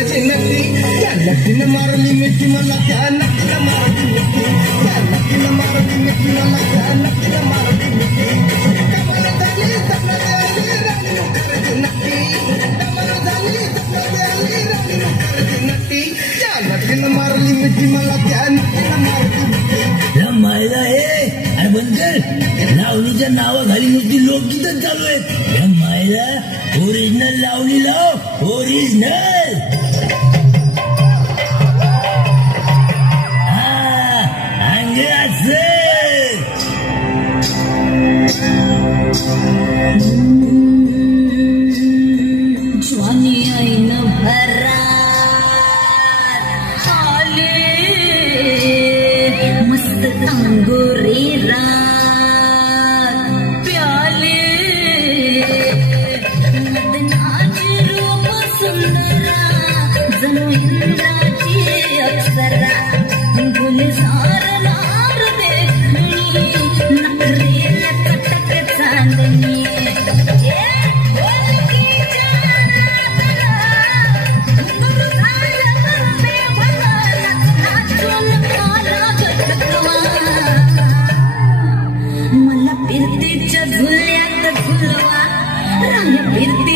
करते नक्की त्या नक्कीनं मारली मिठी मला त्या नक्कीनं मारली मिठी त्या नक्कीनं मारली मिठी मला त्या नक्कीनं मारली मिठी कमाल झाली सपना आली राणी करते नक्की कमाल झाली सपना आली राणी करते नक्की त्या नक्कीनं मारली मिठी मला त्या नक्कीनं मारली मिठी मायला हे अरे बंद कर लावणीच्या नावाखाली नुसती लोकगीतच चालू आहेत या मायला ओरिजिनल लावणी लाव ओरिजिनल अंगे असं ज्वानी ऐन भरा मस्त अंगोरी रात प्याले मदनाची रूप सुंदरा जणू इंद्राची अप्सरा गुलजार लार देखणी नखरेला कटक चांदणी मला फिरतीच्या झुल्यात झुलवा रांग फिरती